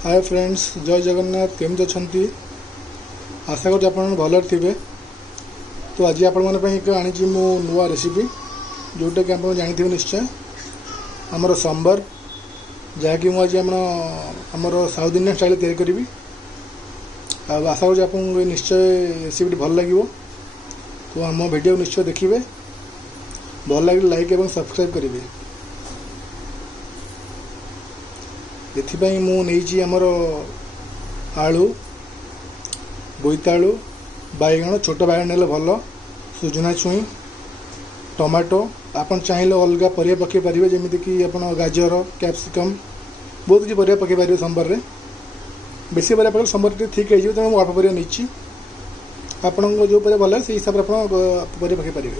Hi friends, जय जगन्नाथ। केमती अच्छी? आशा कर भल थे। तो आज आपण मैंने आनी मो नुआ रेसिपी जोटा कि आप जानते निश्चय आमर सांबर, जहाँकि मुझे आमर साउथ इंडियन स्टाइल तैयारी करी। आशा कर निश्चय रेसिपी भल लगे। तो आम वीडियो निश्चय देखिए, भल लगे लाइक और सब्सक्राइब करेंगे। ये आमर आलू, बोईतालु, बैगण, छोट बैगण ने भल, सुजना छुई, टमाटो, आपन चाहिए अलग परिया पकई पारे जमीक कि आप गाजर, कैप्सिकम, बहुत किसी परिया पकई पारे सांबर में। बेसी परिया पकड़ सांबर ठीक है, तेनाली अल्प परिया नहीं। आपन जो परिया भल से हिसाब से आप परिया पकई पारे।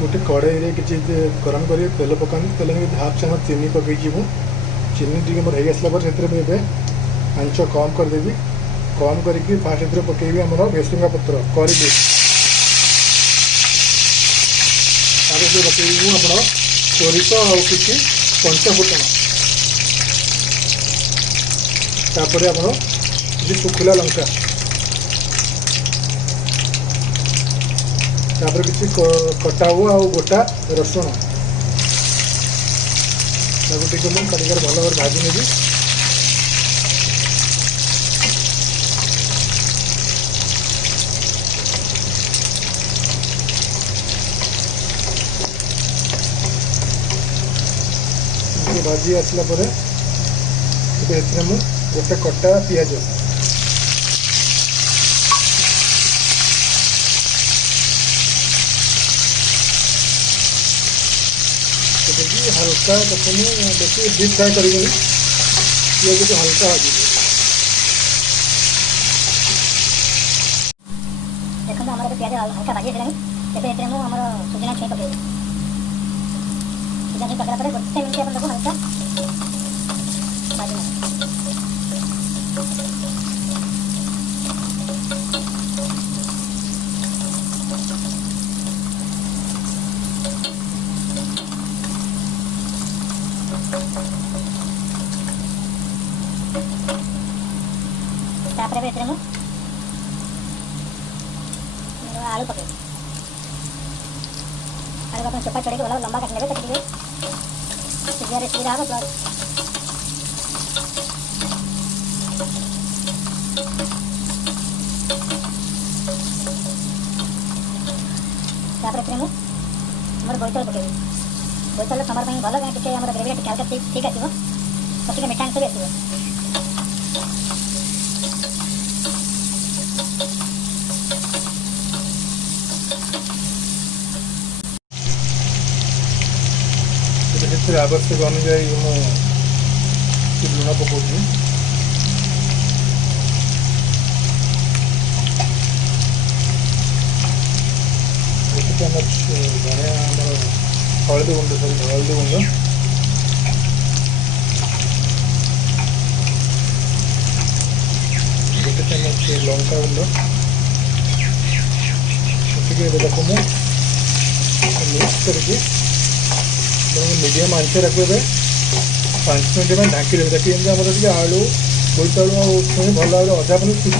गोटे कड़ाई किसी गरम कर तेल पका, तेल हाफ चामच चीनी पकई। चीनी टी मोर हो से आंच कम करदेवी। कम करके फास्ट पकईबी आम भेसुंगा पत्र करी पकईबी आप सोरिष और कि पंच फुटण, तापर आप सुखिला लंका, तापर किसी कटा हुआ और गोटा रसुण कटिकार भल भाव भाजी नेबी। भाजी आसला गोटे कटा पियाज, हल्का प्रथम बेसी डीप फ्राए कर पियाज को हल्का भाजी। देखो आम पियाज हल्का भाजी आम सुजना छुई पकड़। सुजना छुई पकड़ा गोटे मिनट आप हल्का भाजी आलू पकड़। आलू अपने चोपा चढ़े भल लंबा काट ने सीधा सीधा हम प्लस मोर बोईतालु पकड़। बोईतालु समर भल टे ग्रेवी हल्का ठीक आसो, तो मीठा अंश भी आसो। आवश्यक अनुजाई लुण पकाऊँ। गोटे चामच धनिया हलदी गुंड, हलदी गुंड, गोटे चामच लंका गुंड देखो मिक्स करके मीडियम आंच रखिए। 5 मिनट में ढाकी देवे ताकि आम आलू, बोईतालु और छुई भल भाव अधा पर सीझी।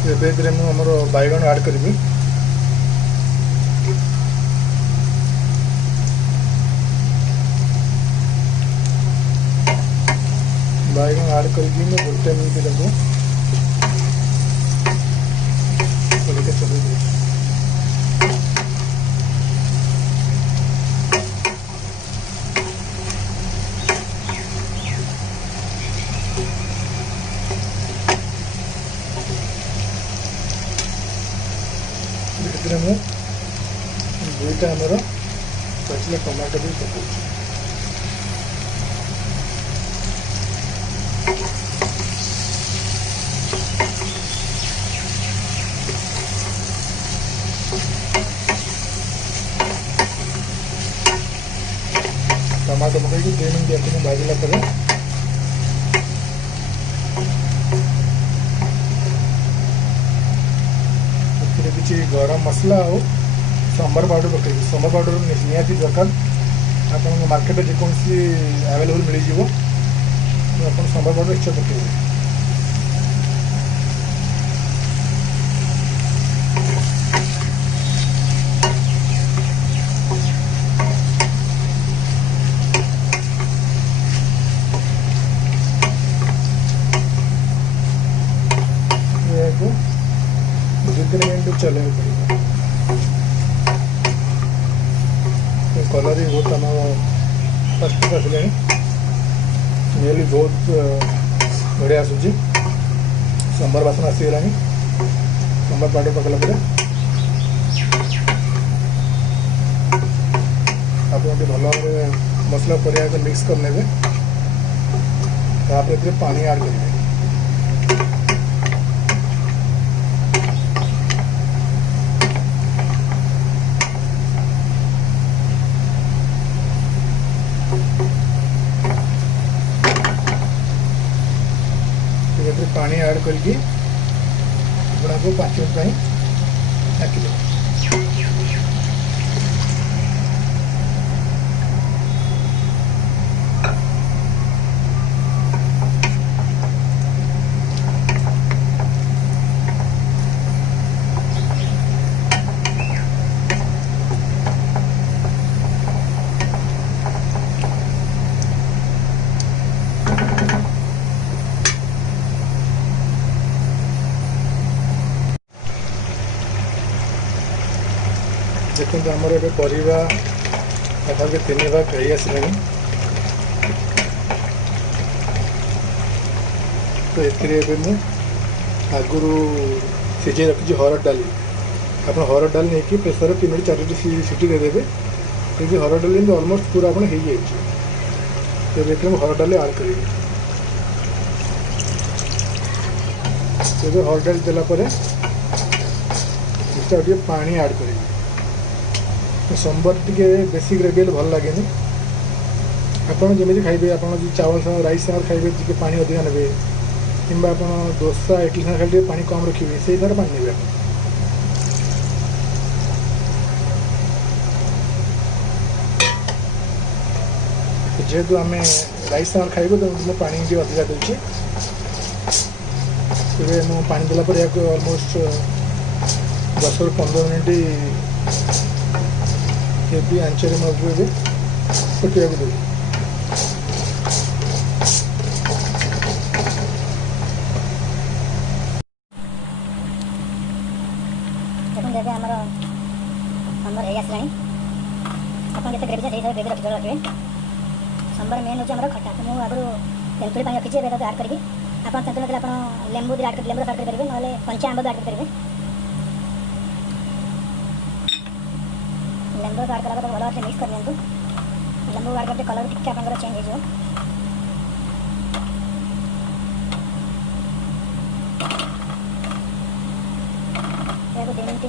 मुझे बैगण ऐड करी। बैगन ऐड करके मैं गोटे मिनट चल दुईटा आमर पचला टमाटो भी पकाऊ। टमाटो पकड़ 2 मिनट भाजला। किसी गरम मसला और सांबर पाउडर पकड़ सांबर पाउडर निहाती दरकार आप मार्केट में जेकोसी आवेलेबल मिल जाव तो आप सांबर पाउडर निश्चय पकड़े दो तीन मिनट चले कलर भी बहुत आम फर्स्ट आसे स्मेल भी बहुत बढ़िया आसूँ सांबर बासन आसीगला सांबर पाउडर पकड़ा पर आप भल भाव मसला पर मिक्स करने पानी ऐड करेंगे पानी ऐड करके आपको 5 मिनट ढाकी दें देखते आमर ए परिवा पाखापाखि 3 भाग हो आसला तो ये आगुरी सीझे रखी हरड़ डाली आप हरड़ डाल नहीं प्रेसर 3 4 सीटी देदेवे ये हरड़ डाली ऑलमोस्ट पूरा आप हो जाए देखिए हरड़ डाली आड करेंगे हरड़ डाली देलापर पानी ऐड करेंगे सांबर टी बेसी ग्रेवी भल लगे आपड़ जमी खाइबे आप चावल साग राइस साग खाइबे टी पानी अधिका ने कि डोसा इडली साग खाली पानी कम रखिए से तरह पानी ने जेहेतु आम राइस साग खाइबे तो मैं पानी भी अधिका दूसरी मुझे पानी देलापर या ऑलमोस्ट 10 ରୁ 15 मिनट भी आंचरे मुझे फुटा देवी देखते जब आमर सांबर हो आसला आप ग्रेवी चाहिए ग्रेवी रखिए सांबर मेन हूँ आम खटा तो मुझे आगुरी तेंतुली पानी रखी आड करके आप तेंतुली आप लेंबू भी आड लेंबू आड करेंगे ना कंचा आंब भी आड करेंगे लेंबू आड कला भल भाव मिक्स कर दिखाँ लेंबू आड करते कलर टिके आप चेंज हो या 2 मिनट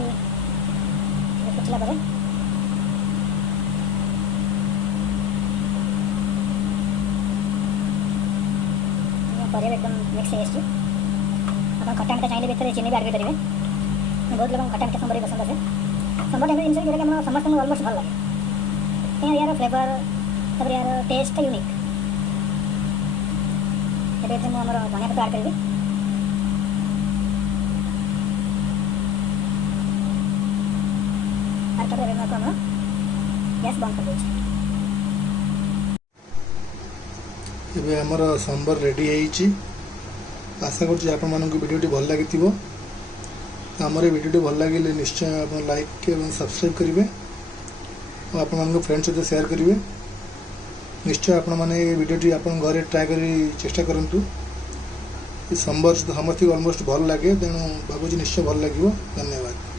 फुटला पर पर एकदम मिक्स हो खट्टा मीठा चाहिए भीतर चीनी भी आड करेंगे बहुत लोग खट्टा मीठा सांबर पसंद आसे सांबर टाइम जिन जोटा समस्त ऑलमोस्ट भल लगे यार फ्लेवर तब यार टेस्ट यूनिक मुझे धनिया पत्र आड करी गैस बंद कर दे ये आमर सांबर रेडी है आशा करुँच आपड़ी भल लगी आमर भिडियो भल लगे निश्चय आप लाइक और सब्सक्राइब करेंगे और आप फ्रेंड्स सहित शेयर करेंगे निश्चय आपण मैंने भिडियोटी आप घर ट्राए कर चेष्टा करूँ सांबर समस्त ऑलमोस्ट भल लगे तेणु भावुँ निश्चय भल लगे धन्यवाद।